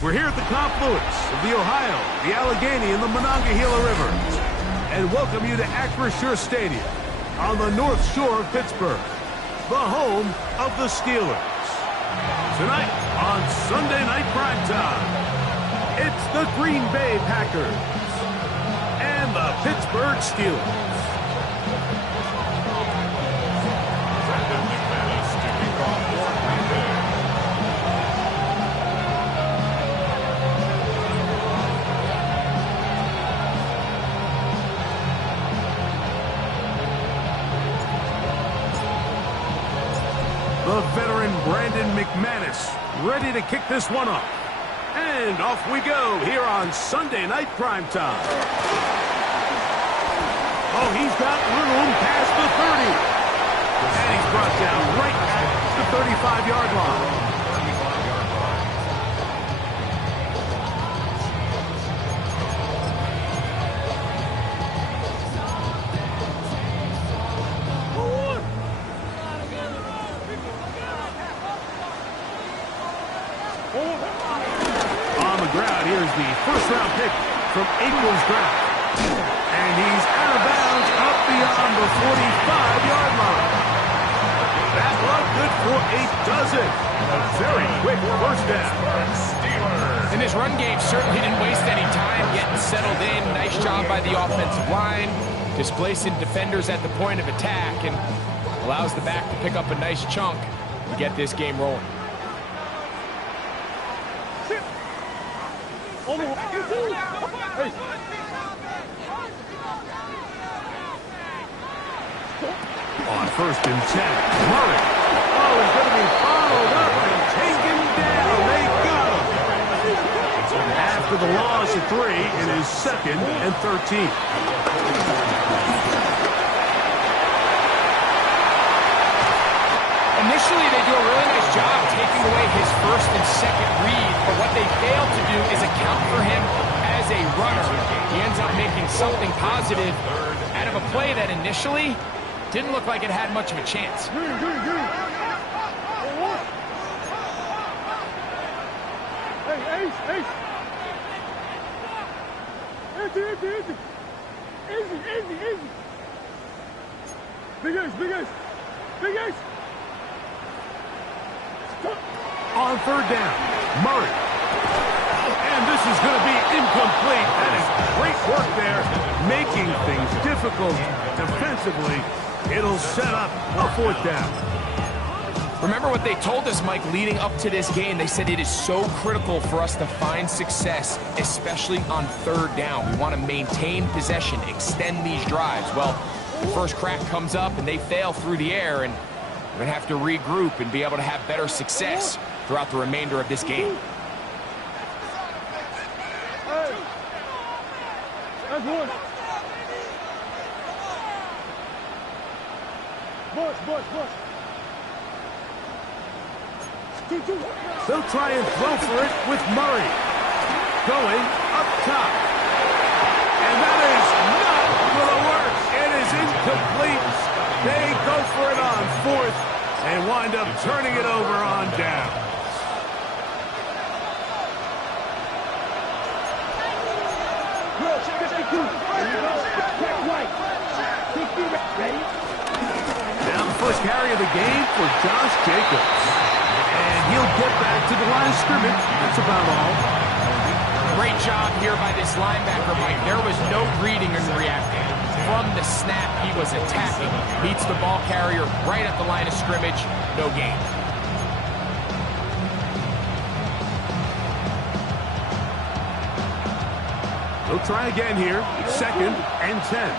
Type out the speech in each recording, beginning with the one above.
We're here at the confluence of the Ohio, the Allegheny, and the Monongahela Rivers, and welcome you to Acrisure Stadium on the North Shore of Pittsburgh, the home of the Steelers. Tonight on Sunday Night Primetime, it's the Green Bay Packers and the Pittsburgh Steelers. The veteran Brandon McManus ready to kick this one off. And off we go here on Sunday Night Primetime. Oh, he's got room past the 30. And he's brought down right at the 35-yard line. On the ground, here's the first-round pick from April's draft. And he's out of bounds up beyond the 45-yard line. That looked good for a dozen. A very quick first down. And this run game certainly didn't waste any time getting settled in. Nice job by the offensive line, displacing defenders at the point of attack, and allows the back to pick up a nice chunk to get this game rolling. On 1st and 10, Murray. Oh, he's going to be followed up and taken down. They got him. After the loss of 3, it is 2nd and 13. Initially, they do a really nice job taking away his first and second read, but what they fail to do is account for him as a runner. He ends up making something positive out of a play that initially didn't look like it had much of a chance. Hey, Ace. Easy. Big Ace. On 3rd down, Murray. And this is going to be incomplete. That is great work there, making things difficult defensively. It'll set up a 4th down. Remember what they told us, Mike, leading up to this game. They said it is so critical for us to find success, especially on 3rd down. We want to maintain possession, extend these drives. Well, the first crack comes up and they fail through the air, and we're going to have to regroup and be able to have better success throughout the remainder of this game. Hey. That's one. Bush. They'll try and throw for it with Murray. Going up top. And that is not going to work. It is incomplete. They go for it on 4th and wind up turning it over on down. Now the first carry of the game for Josh Jacobs. And he'll get back to the line of scrimmage. That's about all. Great job here by this linebacker, Mike. There was no reading and reacting. From the snap, he was attacking. Meets the ball carrier right at the line of scrimmage. No gain. They'll try again here. 2nd and 10.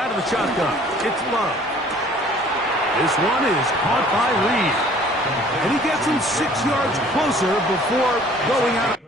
Out of the shotgun, it's Love. This one is caught by Reed. And he gets him 6 yards closer before going out.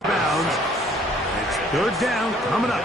Bounds. It's third down coming up.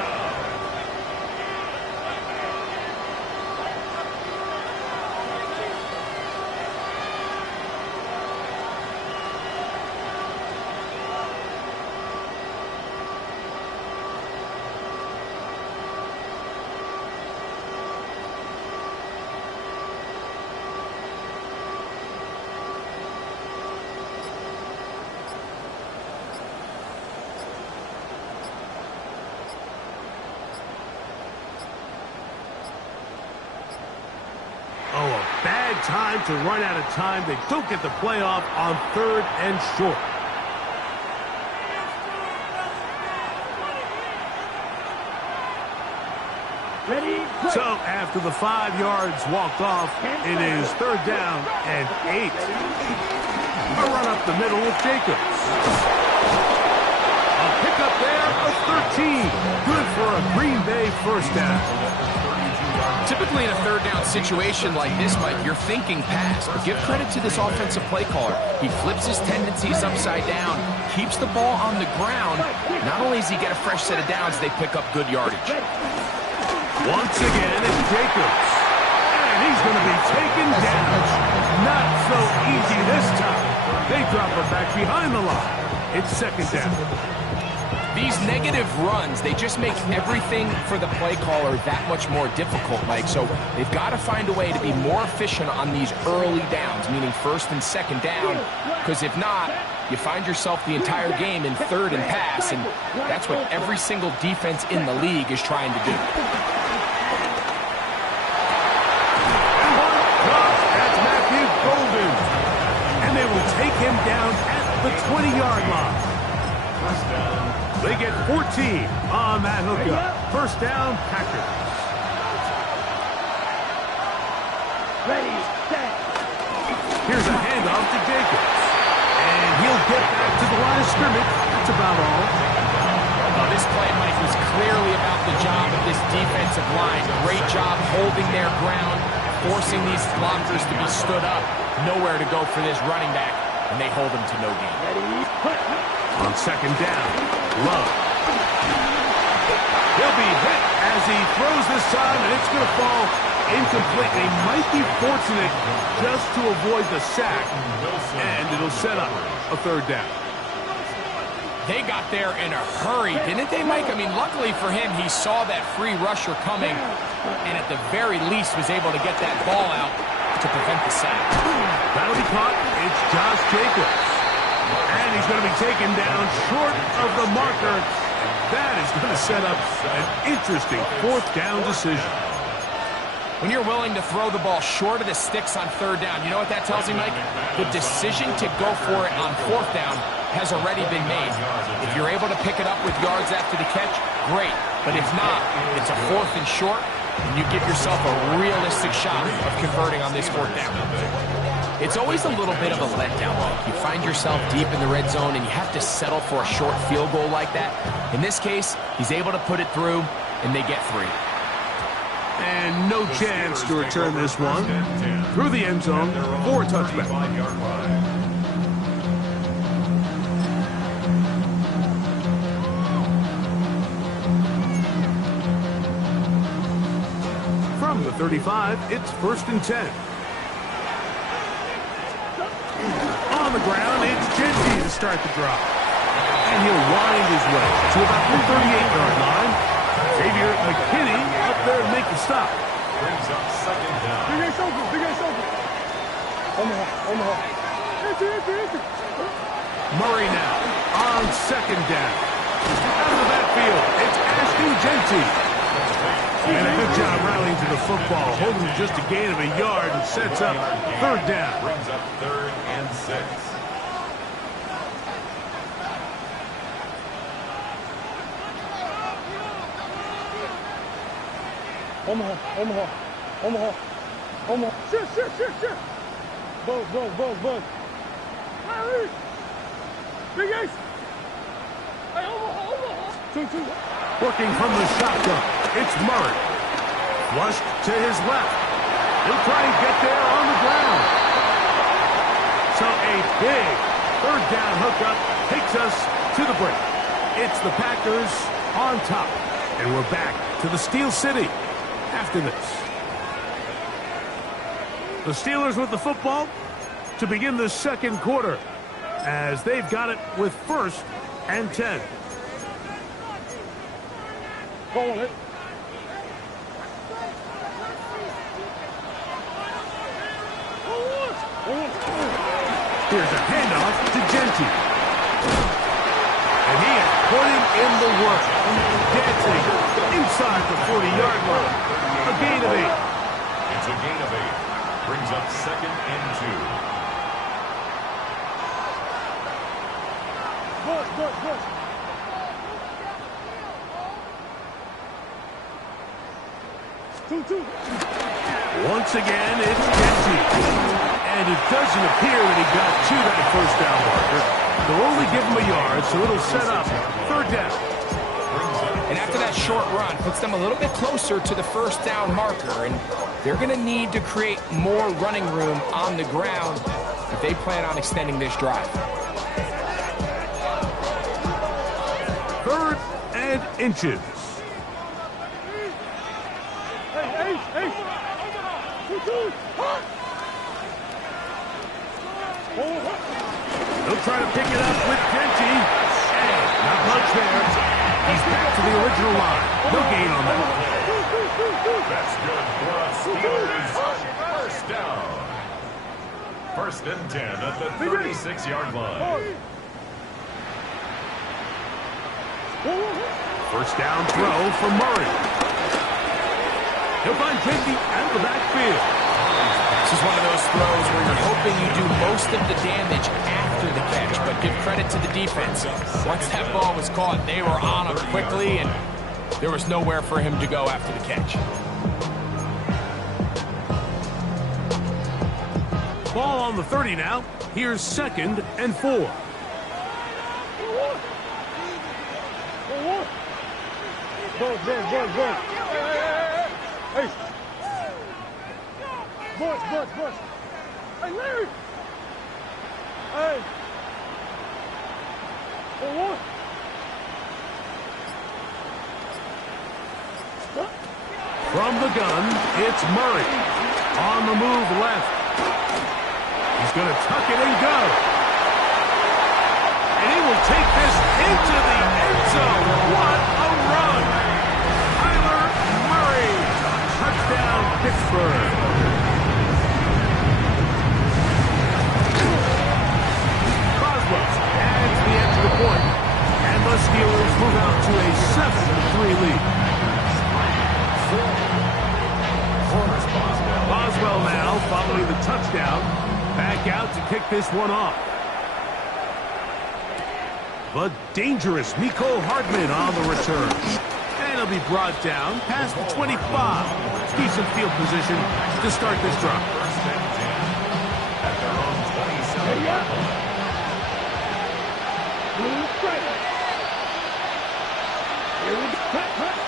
Oh, a bad time to run out of time. They don't get the playoff on third and short. Ready, play. So after the 5 yards walked off, it is third down and 8. A run up the middle with Jacobs. A pickup there of 13. Good for a Green Bay first down. Typically in a third down situation like this, Mike, you're thinking pass, but give credit to this offensive play caller. He flips his tendencies upside down, keeps the ball on the ground. Not only does he get a fresh set of downs, they pick up good yardage. Once again, it's Jacobs. And he's going to be taken down. Not so easy this time. They drop him back behind the line. It's second down. These negative runs, they just make everything for the play caller that much more difficult, Mike. So they've got to find a way to be more efficient on these early downs, meaning first and second down. Because if not, you find yourself the entire game in third and pass, and that's what every single defense in the league is trying to do. That's Matthew Golden. And they will take him down at the 20-yard line. They get 14 on that hookup. First down, Packers. Ready, set. Here's a handoff to Jacobs. And he'll get back to the line of scrimmage. That's about all. Well, this play, Mike, was clearly about the job of this defensive line. Great job holding their ground, forcing these blockers to be stood up. Nowhere to go for this running back, and they hold him to no gain. Ready, play. On second down, Love. He'll be hit as he throws this time, and it's going to fall incomplete. They might be fortunate just to avoid the sack, and it'll set up a third down. They got there in a hurry, didn't they, Mike? I mean, luckily for him, he saw that free rusher coming, and at the very least was able to get that ball out to prevent the sack. That'll be caught. It's Josh Jacobs. And he's going to be taken down short of the marker. That is going to set up an interesting fourth down decision. When you're willing to throw the ball short of the sticks on third down, you know what that tells you, Mike? The decision to go for it on fourth down has already been made. If you're able to pick it up with yards after the catch, great. But if not, it's a fourth and short, and you give yourself a realistic shot of converting on this fourth down. It's always a little bit of a letdown, Mike. You find yourself deep in the red zone, and you have to settle for a short field goal like that. In this case, he's able to put it through, and they get 3. And no chance to return this one. Through the end zone for a touchback. From the 35, it's first and 10. On the ground, it's Genty to start the drive. And he'll wind his way to about the 38-yard line. Xavier McKinney up there to make the stop. Brings up second down. Big ass open, big ass open. Omaha. Enter. Murray now on second down. Out of the backfield, it's Ashton Genty. And a good job rallying to the football, holding just a gain of a yard and sets up third down. Brings up 3rd and 6. Omaha. Shit. Bug. Hey, big ace. Hey, Omaha. 2. Working from the shotgun, it's Murray. Flushed to his left. He'll try and get there on the ground. So a big third down hookup takes us to the break. It's the Packers on top. And we're back to the Steel City after this. The Steelers with the football to begin the second quarter as they've got it with 1st and 10. Go on it. Here's a handoff to Genty. And he is putting in the work. Dancing inside the 40-yard line. A gain of 8. It's a gain of 8. Brings up 2nd and 2. Good. Two. Once again, it's Genty. And it doesn't appear that he got to that first down marker. They'll only give him a yard, so it'll set up 3rd down. And after that short run, puts them a little bit closer to the first down marker. And they're going to need to create more running room on the ground if they plan on extending this drive. 3rd and inches. Hey. They'll try to pick it up with Genty. And not much there. He's back to the original line. No gain on that. That's good for us, Steelers. 1st down. 1st and 10 at the 36-yard line. 1st down throw for Murray. He'll find Genty out of the backfield. This is one of those throws where you're hoping you do most of the damage after the catch, but give credit to the defense. Once that ball was caught, they were on him quickly, and there was nowhere for him to go after the catch. Ball on the 30 now. Here's 2nd and 4. Good. Hey. Bush. Hey, Larry. Hey. Forward. From the gun, it's Murray. On the move left. He's going to tuck it and go. And he will take this into the end zone. What a run. Kyler Murray. Touchdown, Pittsburgh. Croswell adds the extra point. And the Steelers move out to a 7-3 lead. Boswell now following the touchdown. Back out to kick this one off. The dangerous Mecole Hardman on the return. And he'll be brought down past the 25. Decent field position to start this drive. At their own 27-yard line.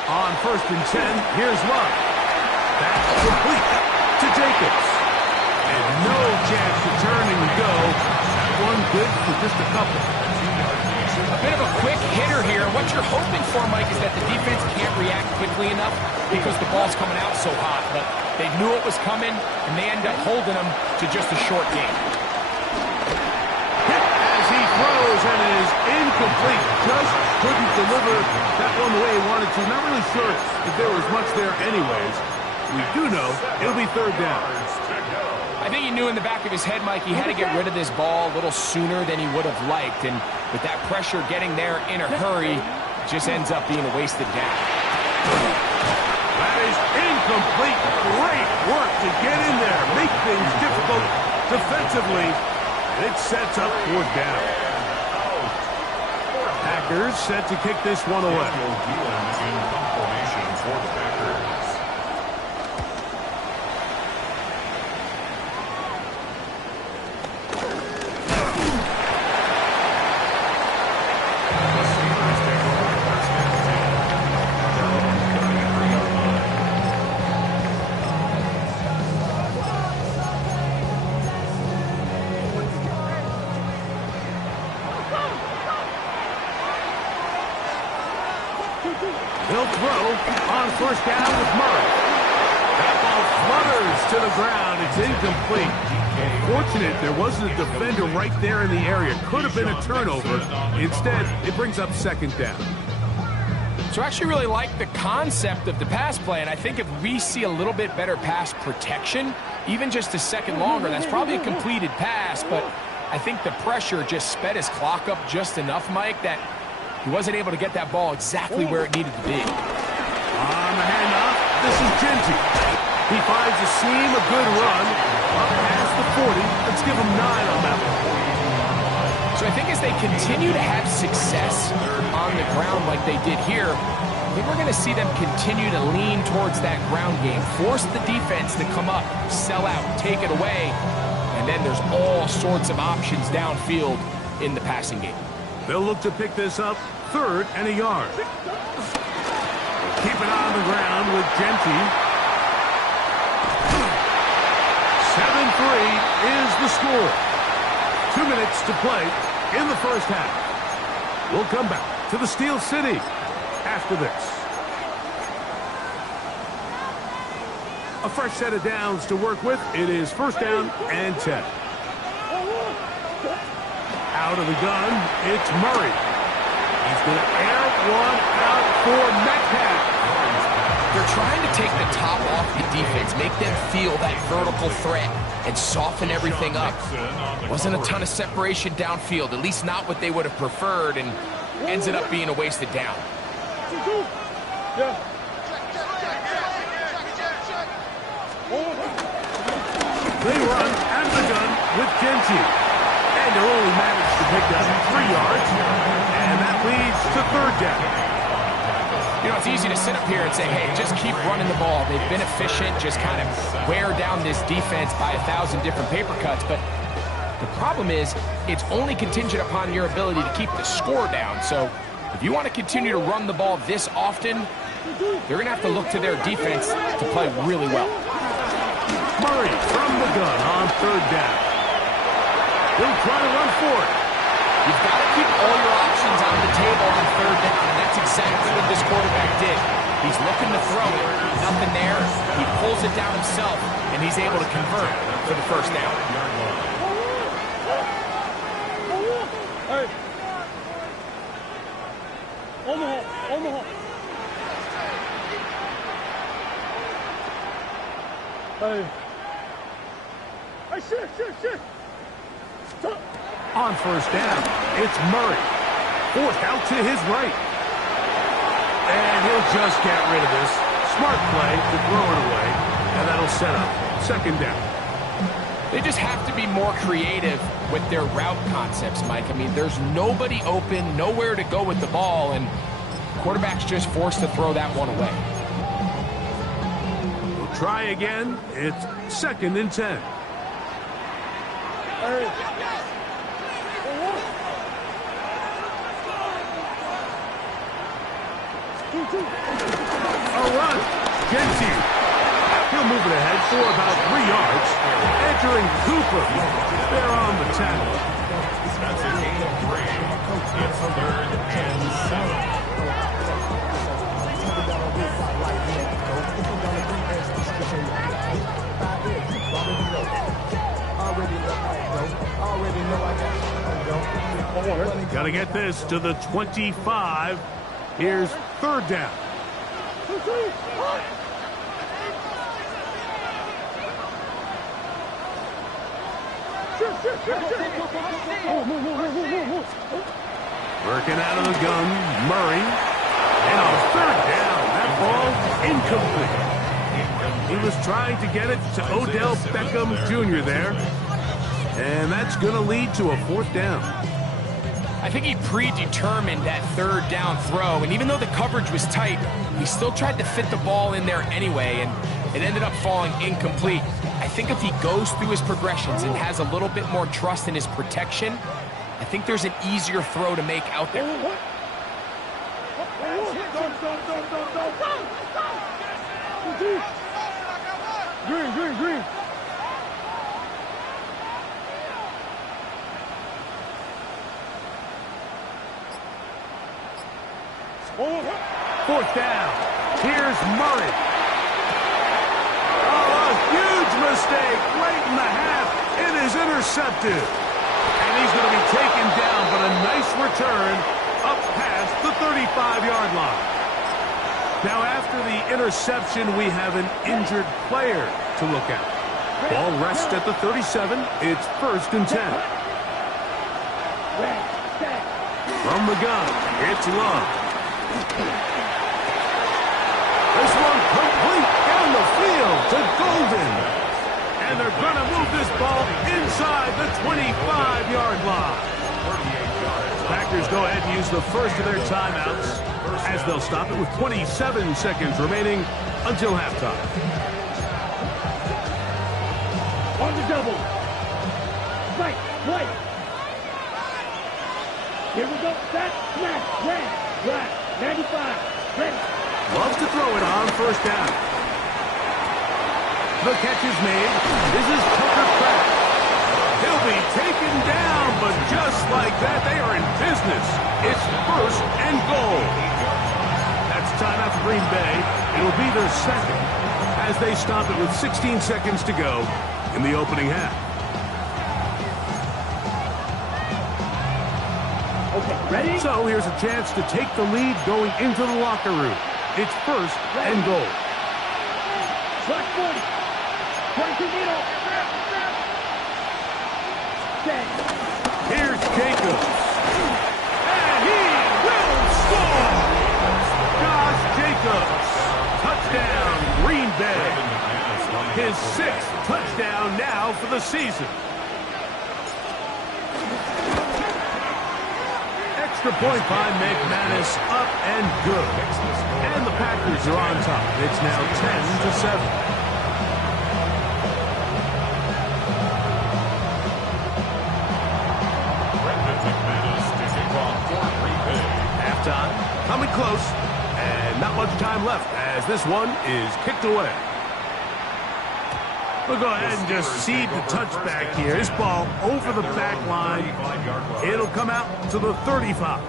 On 1st and 10, here's Love. That's complete to Jacobs. And no chance to turn and go. That one good for just a couple. A bit of a quick hitter here. What you're hoping for, Mike, is that the defense can't react quickly enough because the ball's coming out so hot. But they knew it was coming, and they end up holding them to just a short game. Hit as he throws, and it is incomplete. Just couldn't deliver that one the way he wanted to. Not really sure if there was much there anyways. We do know it'll be 3rd down. I think he knew in the back of his head, Mike, he had to get rid of this ball a little sooner than he would have liked. And with that pressure getting there in a hurry, it just ends up being a wasted down. That is incomplete. Great work to get in there. Make things difficult defensively. It sets up 4th down. Packers set to kick this one away. In formation for the Packers. He'll throw on first down with Murray. That ball flutters to the ground. It's incomplete. Fortunate there wasn't a defender right there in the area. Could have been a turnover. Instead, it brings up second down. So I actually really like the concept of the pass play, and I think if we see a little bit better pass protection, even just a second longer, that's probably a completed pass, but I think the pressure just sped his clock up just enough, Mike, that he wasn't able to get that ball exactly where it needed to be. On the handoff, this is Genty. He finds a seam, a good run, up past the 40. Let's give him 9 on that one. So I think as they continue to have success on the ground like they did here, I think we're going to see them continue to lean towards that ground game, force the defense to come up, sell out, take it away, and then there's all sorts of options downfield in the passing game. They'll look to pick this up, 3rd and a yard. Keep it on the ground with Genty. 7-3 is the score. 2 minutes to play in the first half. We'll come back to the Steel City after this. A fresh set of downs to work with. It is first down and 10. Out of the gun, it's Murray. He's going to air one out for Metcalf. They're trying to take the top off the defense, make them feel that vertical threat, and soften everything up. Wasn't a ton of separation downfield, at least not what they would have preferred, and ends it up being a wasted down. They run out of the gun with Genty. And they'll only manage to pick up 3 yards, and that leads to 3rd down. You know, it's easy to sit up here and say, hey, just keep running the ball. They've been efficient, just kind of wear down this defense by 1,000 different paper cuts. But the problem is, it's only contingent upon your ability to keep the score down. So if you want to continue to run the ball this often, they're going to have to look to their defense to play really well. Murray from the gun on 3rd down. He'll try to run for it. You've got to keep all your options on the table on 3rd down, and that's exactly what this quarterback did. He's looking to throw it. Nothing there. He pulls it down himself, and he's able to convert for the first down. Hey. Omaha. Hey. Hey, shit. Stop. On first down, it's Murray. Forced out to his right. And he'll just get rid of this. Smart play to throw it away. And that'll set up 2nd down. They just have to be more creative with their route concepts, Mike. I mean, there's nobody open, nowhere to go with the ball, and the quarterback's just forced to throw that one away. We'll try again. It's 2nd and 10. Hey. A run. Genty. He'll move it ahead for about 3 yards. Entering Cooper. They're on the tackle. That's a gain of 3. It's 3rd and 7. Got to get this to the 25. Here's 3rd down. Working out of the gun, Murray. And on 3rd down, that ball incomplete. He was trying to get it to Odell Beckham Jr. there. And that's going to lead to a 4th down. I think he predetermined that 3rd down throw, and even though the coverage was tight, he still tried to fit the ball in there anyway, and it ended up falling incomplete. I think if he goes through his progressions and has a little bit more trust in his protection, I think there's an easier throw to make out there. Green. 4th down. Here's Murray. Oh, a huge mistake late in the half. It is intercepted. And he's going to be taken down, but a nice return up past the 35-yard line. Now, after the interception, we have an injured player to look at. Ball rests at the 37. It's 1st and 10. From the gun, it's Love. This one complete down the field to Golden. And they're going to move this ball inside the 25-yard line. Packers go ahead and use the first of their timeouts as they'll stop it with 27 seconds remaining until halftime. On the double. Right. Here we go. Set. Smash. Red. Black. 95. Ready. Loves to throw it on 1st down. The catch is made. This is Tucker Kraft. He'll be taken down, but just like that, they are in business. It's 1st and goal. That's timeout for Green Bay. It'll be their second as they stop it with 16 seconds to go in the opening half. Okay, ready? So here's a chance to take the lead going into the locker room. It's 1st and goal. Slot 40. 22 middle. Here's Jacobs. And he will score! Josh Jacobs. Touchdown, Green Bay. His 6th touchdown now for the season. Extra point by McManus, up and good. And the Packers are on top. It's now 10-7. Halftime, coming close, and not much time left as this one is kicked away. We'll go ahead and just cede the touchback here. This ball over the back line. It'll come out to the 35.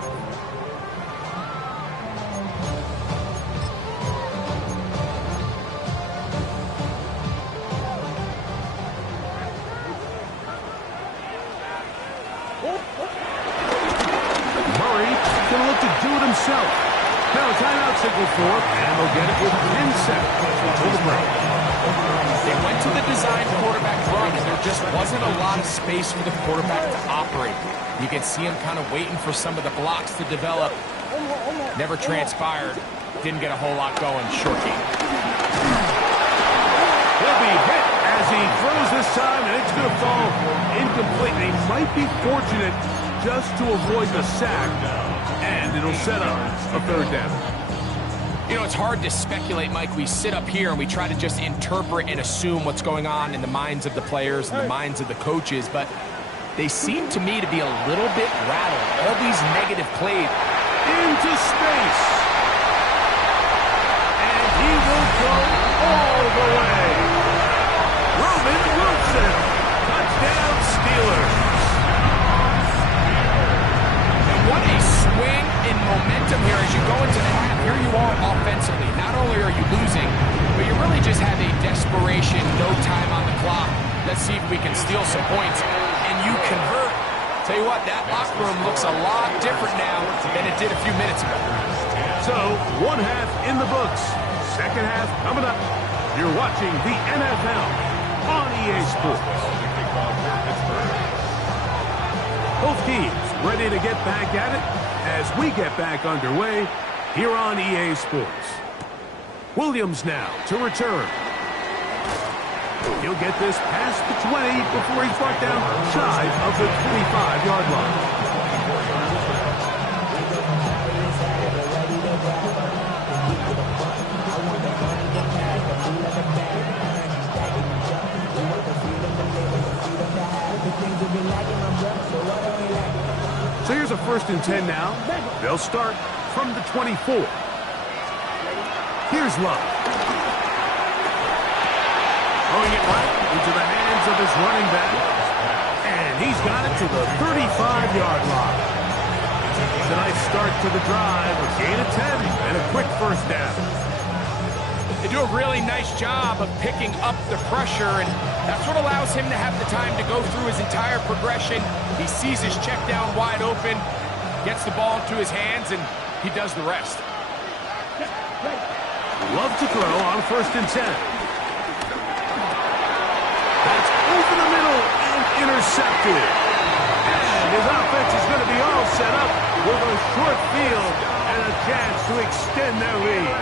Murray going to look to do it himself. Now a timeout signal for him, and they'll get it with 10 seconds until the break. They went to the design quarterback run, and there just wasn't a lot of space for the quarterback to operate. You can see him kind of waiting for some of the blocks to develop. Never transpired. Didn't get a whole lot going. Short game. He'll be hit as he throws this time, and it's going to fall incomplete. He might be fortunate just to avoid the sack, and it'll set up a 3rd down. You know, it's hard to speculate, Mike. We sit up here and we try to just interpret and assume what's going on in the minds of the players and the minds of the coaches, but they seem to me to be a little bit rattled. All these negative plays. Into space. And he will go all the way. Roman Wilson. Touchdown Steelers. And what a swing in momentum here as you go into the half. Here you are offensively. Not only are you losing, but you really just have a desperation, no time on the clock. Let's see if we can steal some points. And you convert. Tell you what, that locker room looks a lot different now than it did a few minutes ago. So, 1 half in the books. 2nd half coming up. You're watching the NFL on EA Sports. Both teams ready to get back at it as we get back underway here on EA Sports. Williams now to return. He'll get this past the 20 before he's brought down shy of the 25-yard line. So here's a 1st and 10 now. They'll start from the 24. Here's Love. Throwing it right into the hands of his running back. And he's got it to the 35-yard line. It's a nice start to the drive, a gain of 10, and a quick 1st down. They do a really nice job of picking up the pressure, and that's what allows him to have the time to go through his entire progression. He sees his check down wide open, gets the ball into his hands, and he does the rest. Love to throw on 1st and 10. That's over the middle and intercepted. And his offense is going to be all set up with a short field and a chance to extend their lead.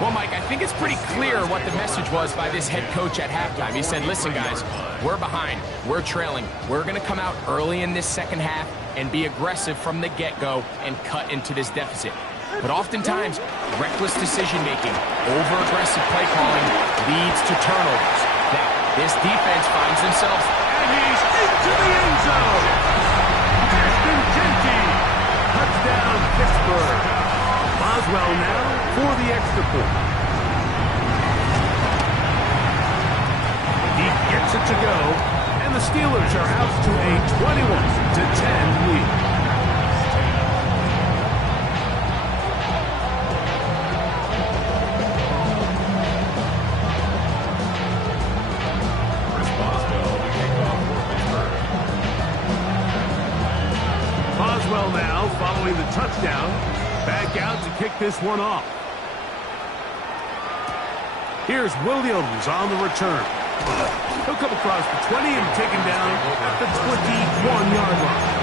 Well, Mike, I think it's pretty clear what the message was by this head coach at halftime. He said, listen, guys, we're behind. We're trailing. We're going to come out early in this second half and be aggressive from the get-go and cut into this deficit. But oftentimes, reckless decision-making, over-aggressive play calling leads to turnovers. Now, this defense finds themselves, and he's into the end zone. Ashton Jeanty, touchdown Pittsburgh. Boswell now for the extra point. He gets it to go, and the Steelers are out to a 21-10 lead. Boswell now following the touchdown. Back out to kick this one off. Here's Williams on the return. He'll come across the 20 and take him down at the 21-yard line.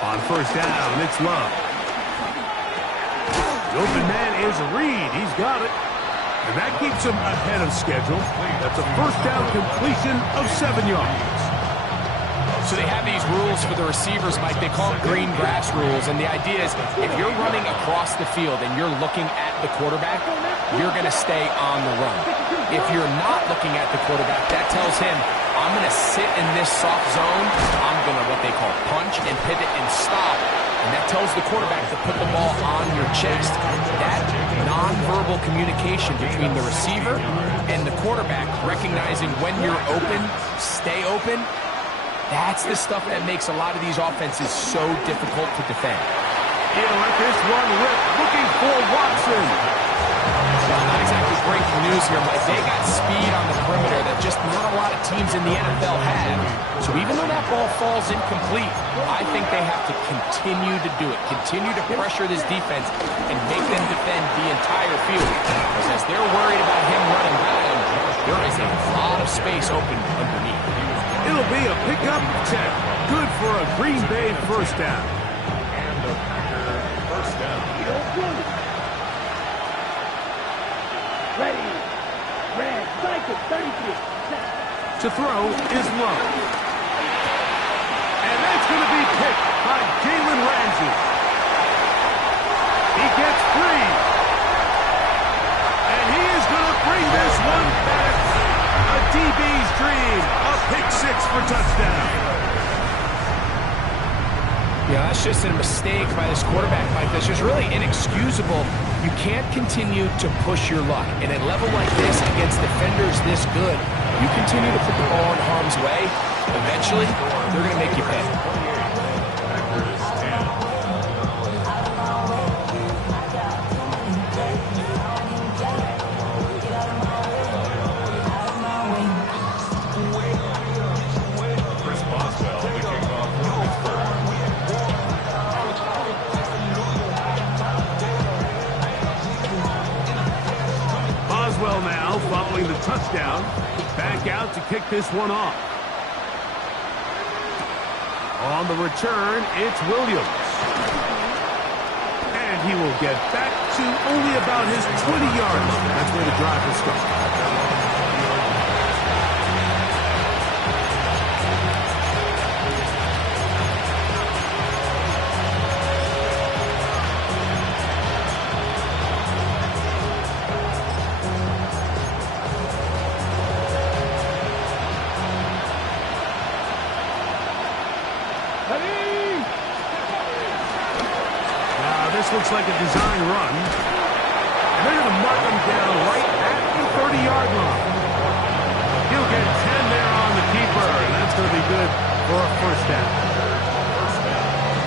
On 1st down, it's Love. The open man is Reed. He's got it. And that keeps him ahead of schedule. That's a 1st down completion of 7 yards. So they have these rules for the receivers, Mike. They call them green grass rules. And the idea is if you're running across the field and you're looking at the quarterback, you're going to stay on the run. If you're not looking at the quarterback, that tells him, I'm going to sit in this soft zone. I'm going to what they call punch and pivot and stop. And that tells the quarterback to put the ball on your chest. That nonverbal communication between the receiver and the quarterback, recognizing when you're open, stay open, that's the stuff that makes a lot of these offenses so difficult to defend. He'll let this one rip, looking for Watson. Not exactly breaking news here, Mike. They got speed on the perimeter that just not a lot of teams in the NFL have. So even though that ball falls incomplete, I think they have to continue to do it. Continue to pressure this defense and make them defend the entire field. Because as they're worried about him running by them, there is a lot of space open underneath. It'll be a pickup 10. Good for a Green Bay 1st down. And the Packer 1st down. Ready. Red. Cycle. 33. To throw is Love. And that's going to be picked by Jalen Ramsey. He gets free. And he is going to bring this one back. A DB's dream. A pick 6 for touchdown. Yeah, that's just a mistake by this quarterback, Mike. That's just really inexcusable. You can't continue to push your luck. And at a level like this, against defenders this good, you continue to put the ball in harm's way, eventually, they're going to make you pay. Boswell now following the touchdown. Back out to kick this one off. On the return, it's Williams. And he will get back to only about his 20-yard line. That's where the drive will start. This will looks like a design run. And they're going to mark him down right at the 30-yard line. He'll get 10 there on the keeper, and that's going to be good for a first down.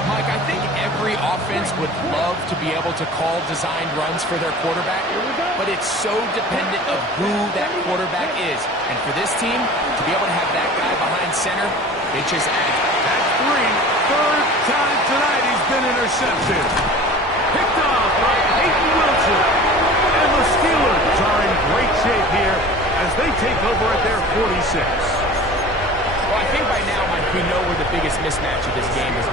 Mike, I think every offense would love to be able to call designed runs for their quarterback, but it's so dependent of who that quarterback is. And for this team, to be able to have that guy behind center, it just adds. That's 3. Third time tonight he's been intercepted. Picked off by Peyton Wilson. And the Steelers are in great shape here as they take over at their 46. Well, I think by now, Mike, we know where the biggest mismatch of this game is.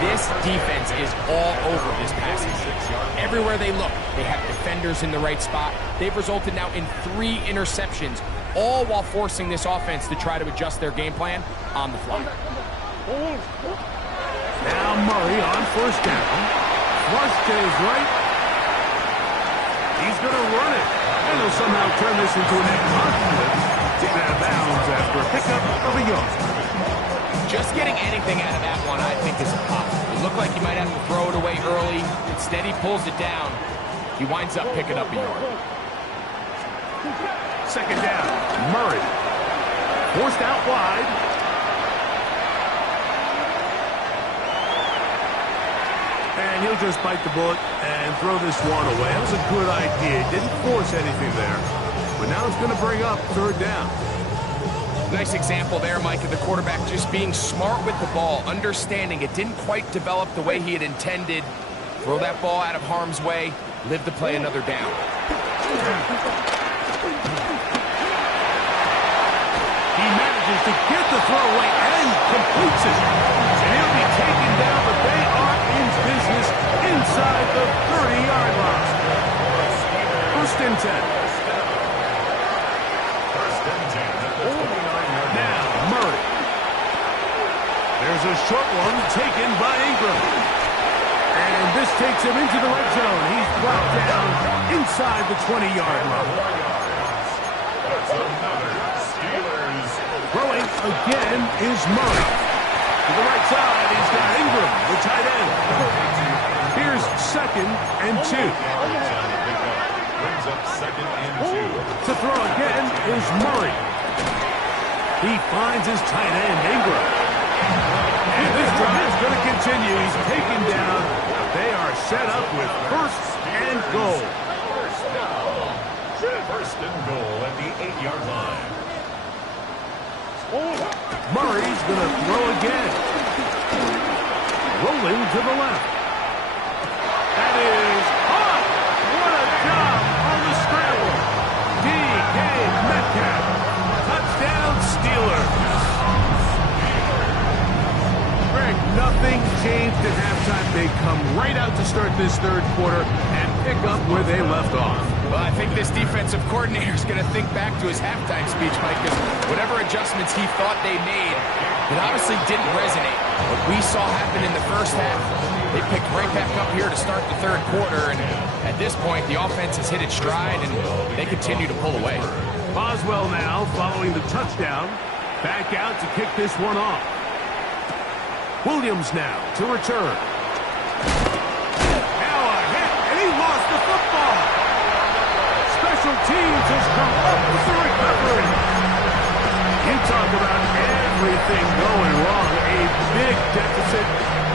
This defense is all over this passing game. Everywhere they look, they have defenders in the right spot. They've resulted now in 3 interceptions, all while forcing this offense to try to adjust their game plan on the fly. Now Murray on first down. Flush to his right. He's going to run it. And he'll somehow turn this into an incontinence. Taken out of bounds after a pickup of a yard. Just getting anything out of that one, I think, is a pop. It looked like he might have to throw it away early. Instead, he pulls it down. He winds up picking up a yard. Second down. Murray. Forced out wide. And he'll just bite the bullet and throw this one away. That was a good idea. Didn't force anything there. But now it's going to bring up third down. Nice example there, Mike, of the quarterback just being smart with the ball, understanding it didn't quite develop the way he had intended. Throw that ball out of harm's way, live to play another down. He manages to get the throw away and completes it. And he'll be taken down, but they are in business inside the 30-yard line. First and 10. Now, Murray. There's a short one taken by Ingram. And this takes him into the red zone. He's brought down inside the 20-yard line. Throwing again is Murray. To the right side, he's got Ingram, the tight end. Here's second and 2. To throw again is Murray. He finds his tight end, Ingram. And this drive is going to continue. He's taken down. They are set up with first and goal. First and goal at the 8-yard line. Murray's going to throw again. Rolling to the left. That is hot. What a job on the scramble. D.K. Metcalf. Touchdown Steelers. Greg, nothing changed at halftime. They come right out to start this third quarter and pick up where they left off. Well, I think this defensive coordinator is going to think back to his halftime speech, Mike, because whatever adjustments he thought they made, it obviously didn't resonate. What we saw happen in the first half, they picked right back up here to start the third quarter, and at this point, the offense has hit its stride, and they continue to pull away. Boswell now following the touchdown. Back out to kick this one off. Williams now to return. Now a hit, and he lost the football. Special teams has come up with the recovery. You talk about everything going wrong. A big deficit.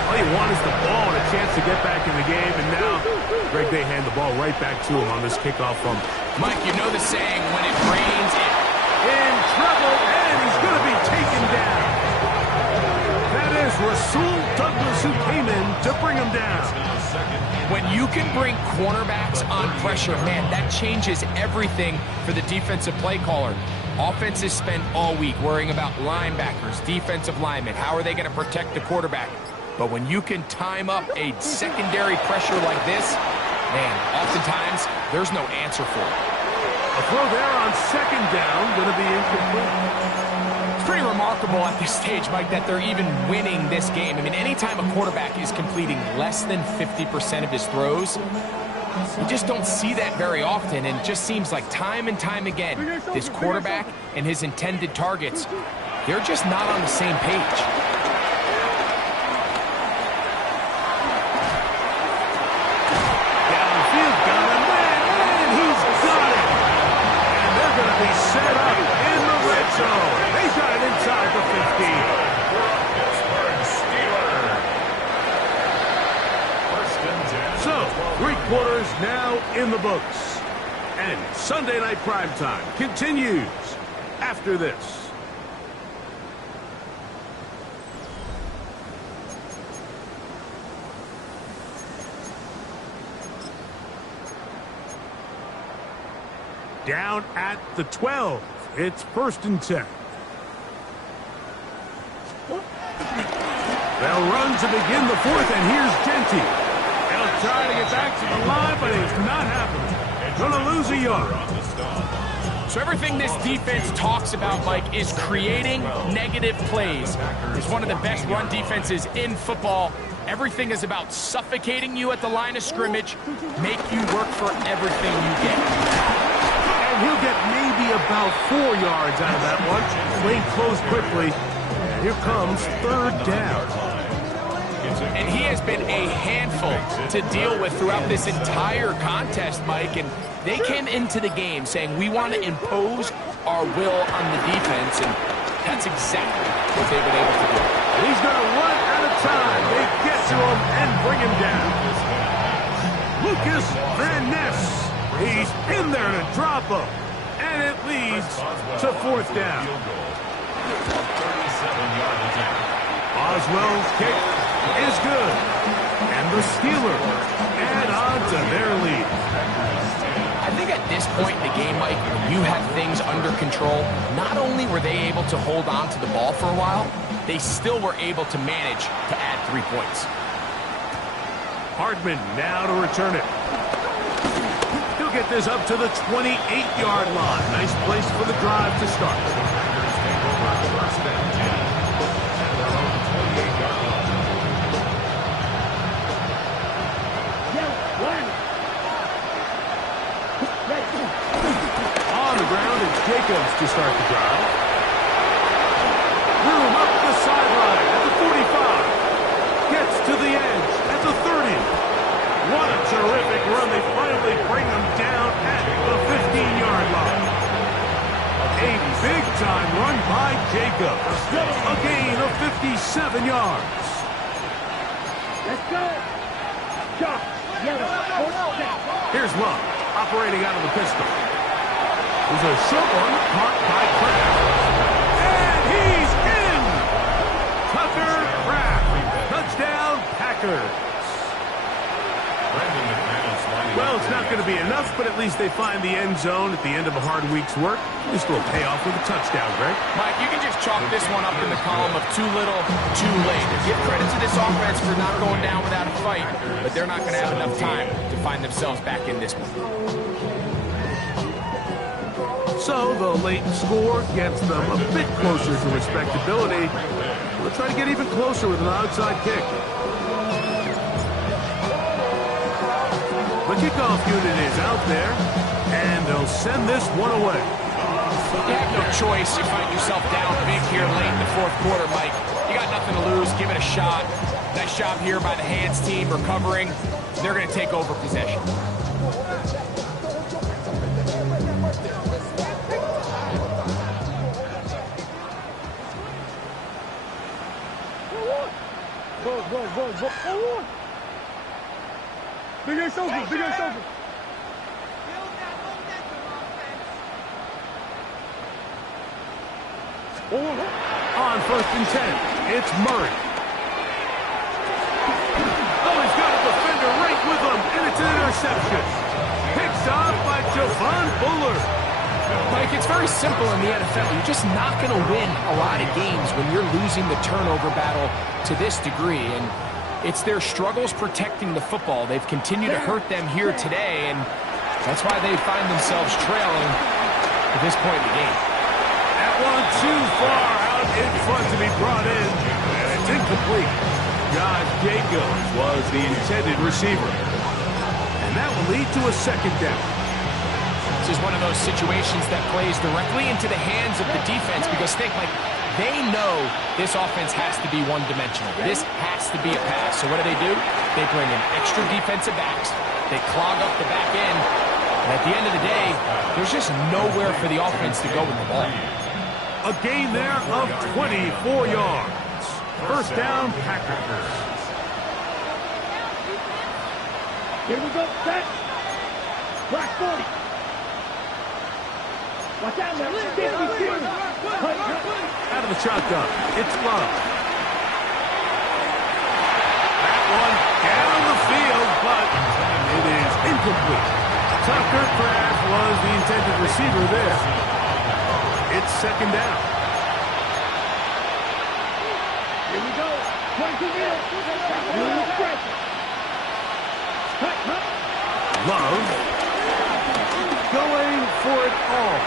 All you want is the ball and a chance to get back in the game. And now, Greg, they hand the ball right back to him on this kickoff fumble. Mike, you know the saying, when it rains, it... In trouble, and he's going to be taken down. That is Rasul Douglas who came in to bring him down. When you can bring cornerbacks on pressure, man, that changes everything for the defensive play caller. Offenses spend all week worrying about linebackers, defensive linemen. How are they going to protect the quarterback? But when you can time up a secondary pressure like this, man, oftentimes there's no answer for it. A throw there on second down, going to be incomplete. It's pretty remarkable at this stage, Mike, that they're even winning this game. I mean, anytime a quarterback is completing less than 50% of his throws, you just don't see that very often, and it just seems like time and time again, this quarterback and his intended targets, they're just not on the same page. in the books. And Sunday Night Primetime continues after this. Down at the 12. It's 1st and 10. They'll run to begin the 4th, and here's Genty. He'll try to get back to the line, but it's not happening. Gonna lose a yard. So everything this defense talks about, Mike, is creating negative plays. It's one of the best run defenses in football. Everything is about suffocating you at the line of scrimmage, make you work for everything you get. And he'll get maybe about 4 yards out of that one. Lane closed quickly. And here comes 3rd down. And he has been a handful to deal with throughout this entire contest, Mike. And they came into the game saying, we want to impose our will on the defense. And that's exactly what they've been able to do. He's going to run out of time. They get to him and bring him down. Lucas Van Ness. He's in there to drop him. And it leads to 4th down. Oswell's kick is good. And the Steelers add on to their lead. I think at this point in the game, Mike, when you have things under control, not only were they able to hold on to the ball for a while, they still were able to manage to add 3 points. Hardman now to return it. He'll get this up to the 28-yard line. Nice place for the drive to start. On the ground, it's Jacobs to start the drive. Room up the sideline at the 45. Gets to the edge at the 30. What a terrific run. They finally bring him down at the 15-yard line. A big-time run by Jacobs. A gain of 57 yards. Let's go. Josh, yellow. Here's Love, operating out of the pistol. There's a short one caught by Kraft. And he's in! Tucker Kraft. Touchdown, Packers. Well, it's not going to be enough, but at least they find the end zone at the end of a hard week's work. At least we'll pay off with a touchdown, Greg. Mike, you can just chalk this one up in the column of too little, too late. Give credit to this offense for not going down without a fight, but they're not going to have enough time to find themselves back in this one. So the late score gets them a bit closer to respectability. We'll try to get even closer with an outside kick. The kickoff unit is out there, and they'll send this one away. You have no choice. You find yourself down big here late in the 4th quarter, Mike. You got nothing to lose. Give it a shot. Nice job here by the hands team recovering. They're going to take over possession. Go. Big Ace open, Big Ace open. On 1st and 10, it's Murray. Oh, he's got a defender right with him, and it's an interception. Picked off by Javon Bullard. Mike, it's very simple in the NFL. You're just not going to win a lot of games when you're losing the turnover battle to this degree. And it's their struggles protecting the football. They've continued to hurt them here today, and that's why they find themselves trailing at this point in the game. That one too far out in front to be brought in, and it's incomplete. Josh Jacobs was the intended receiver. And that will lead to a 2nd down. This is one of those situations that plays directly into the hands of the defense because think, like, they know this offense has to be one-dimensional. This has to be a pass. So what do? They bring in extra defensive backs. They clog up the back end. And at the end of the day, there's just nowhere for the offense to go with the ball. A gain there of 24 yards. 1st down, Packers. Here we go, set. Black 40. Watch out, man. 52. Out of the shotgun. It's Love. That one down the field, but it is incomplete. Tucker Kraft was the intended receiver there. It's second down. Here we go. 22 minutes. Love going for it all.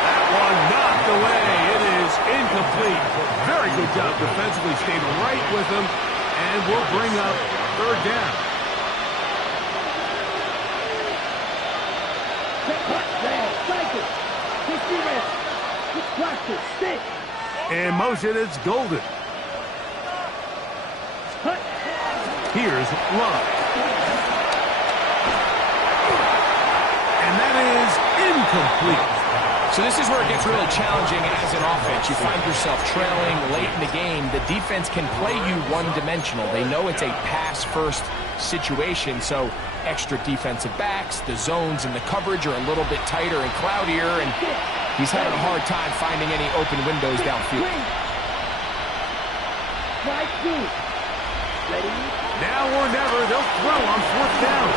That one knocked away. It is incomplete. Very good job defensively. Stayed right with him, and will bring up third down. In motion, it's Golden. Here's Love. And that is incomplete. So this is where it gets really challenging as an offense. You find yourself trailing late in the game. The defense can play you one-dimensional. They know it's a pass-first situation, so extra defensive backs, the zones and the coverage are a little bit tighter and cloudier, and he's having a hard time finding any open windows downfield. Now or never, they'll throw on fourth down.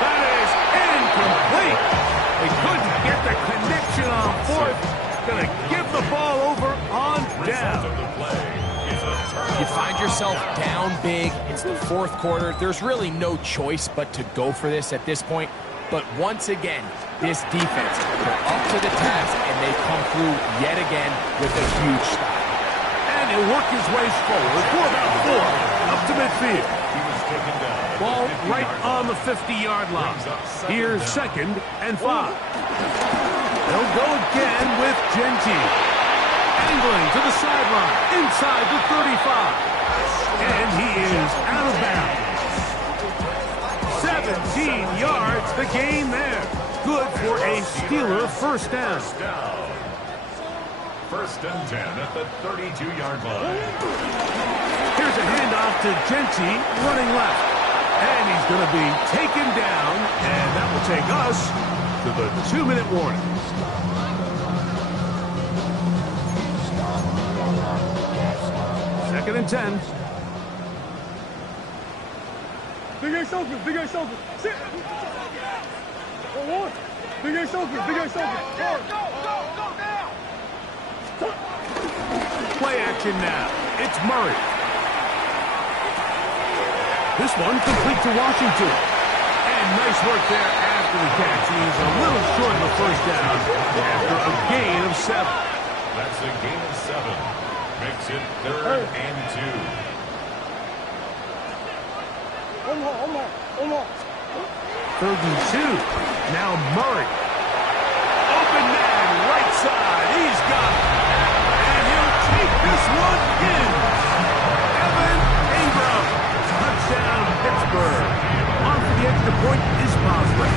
That is incomplete. They couldn't get the connection on fourth. Going to give the ball over on down. You find yourself down big. It's the fourth quarter. There's really no choice but to go for this at this point. But once again, this defense, they're up to the task, and they come through yet again with a huge stop. And he'll work his way forward for about 4 up to midfield. Ball right on the 50-yard line. Here's second and 5. They'll go again with Genty. Angling to the sideline, inside the 35. And he is out of bounds. 17 yards, the gain there. Good for a Steeler first down. First and 10 at the 32-yard line. Here's a handoff to Genty, running left. And he's going to be taken down, and that will take us to the 2-minute warning. Second and 10. Big Ace open, Big Ace open. Sit. One. Big Ace open, Big Ace open. Go now. Play action now. It's Murray. This one complete to Washington. And nice work there after the catch. He's a little short of the first down after a gain of 7. That's a gain of 7. Makes it 3rd and 2. Third and 2. Now Murray. Open man, right side. He's got it. And he'll take this one in. Evan Ingram. Touchdown, Pittsburgh. On for the extra point is Boswell.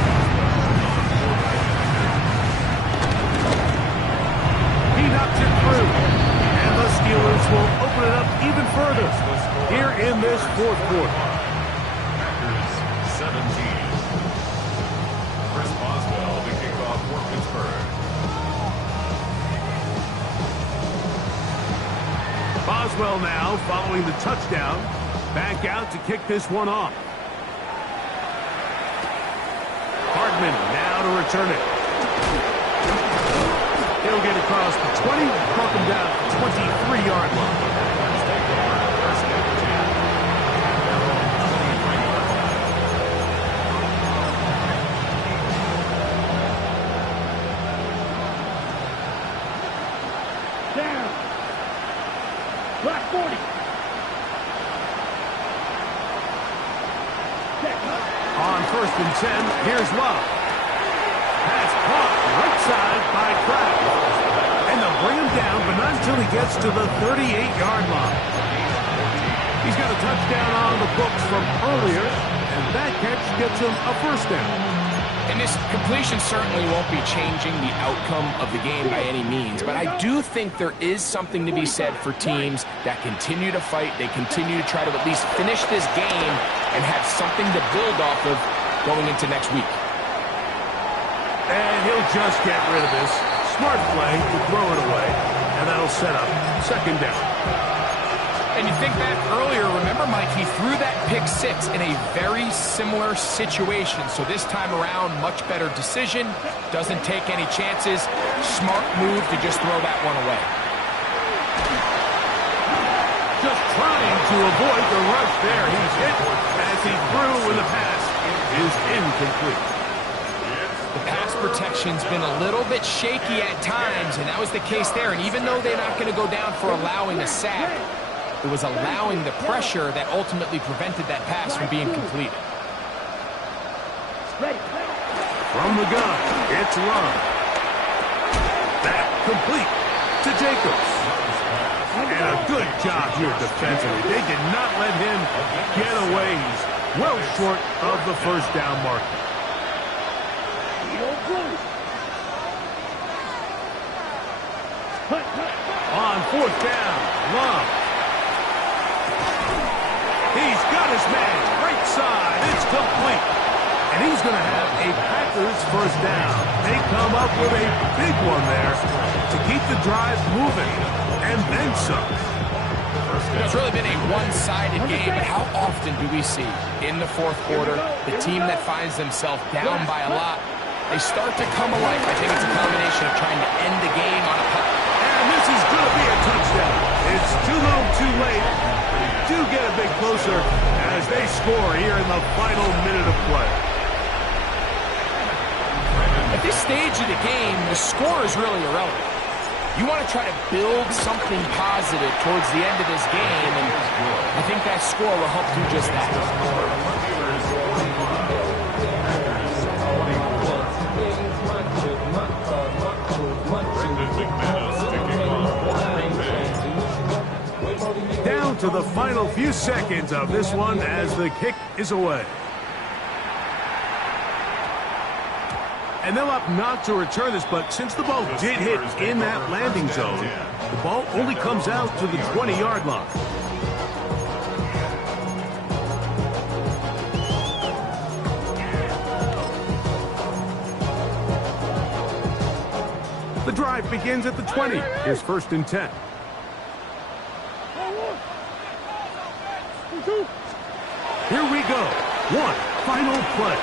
He knocks it through. And the Steelers will open it up even further here in this fourth quarter. Packers 17. Chris Boswell to kick off for Pittsburgh. Boswell now following the touchdown. Back out to kick this one off. Hardman now to return it. He'll get across the 20, knock him down to the 23-yard line. Down. Black 40. On first and 10, here's Love. Pass caught right side by Kraft. And they'll bring him down, but not until he gets to the 38-yard line. He's got a touchdown on the books from earlier, and that catch gets him a first down. And this completion certainly won't be changing the outcome of the game by any means, but I do think there is something to be said for teams that continue to fight. They continue to try to at least finish this game and have something to build off of going into next week. And he'll just get rid of this. Smart play to throw it away. And that'll set up second down. And you think back earlier, remember, Mike, he threw that pick six in a very similar situation. So this time around, much better decision. Doesn't take any chances. Smart move to just throw that one away. Just trying to avoid the rush there. He's hit as he threw when the pass is incomplete. The pass protection's been a little bit shaky at times, and that was the case there. And even though they're not going to go down for allowing a sack, it was allowing the pressure that ultimately prevented that pass from being completed. From the gun, it's Love. That complete to Jacobs. And a good job here defensively. They did not let him get away. He's well short of the first down marker. On fourth down, Love. He's got his man, right side, it's complete. And he's going to have a Packers first down. They come up with a big one there to keep the drive moving, and then some. It's really been a one-sided game, but how often do we see in the fourth quarter the team that finds themselves down by a lot, they start to come alive. I think it's a combination of trying to end the game on a punt. And this is going to be a touchdown. It's too little too late. Do get a bit closer as they score here in the final minute of play. At this stage of the game, the score is really irrelevant. You want to try to build something positive towards the end of this game, and I think that score will help do just that. Down to the final few seconds of this one as the kick is away. And they'll opt not to return this, but since the ball did hit in that landing zone, the ball only comes out to the 20-yard line. The drive begins at the 20. Here's first and 10. Here we go. One final play.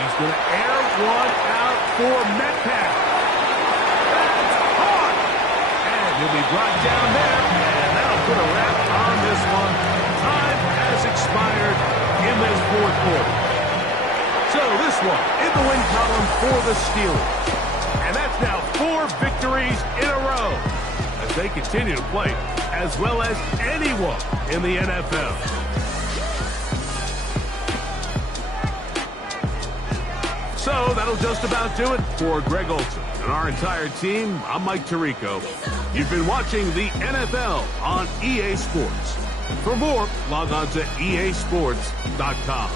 He's going to air one out for Metcalf. That's hard. And he'll be brought down there, and that'll put a wrap on this one. Time has expired in this fourth quarter. So this one in the win column for the Steelers. And that's now 4 victories in a row as they continue to play as well as anyone in the NFL. So that'll just about do it for Greg Olsen and our entire team. I'm Mike Tirico. You've been watching the NFL on EA Sports. For more, log on to easports.com.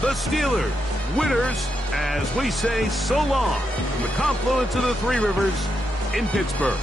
The Steelers, winners, as we say so long from the confluence of the Three Rivers in Pittsburgh.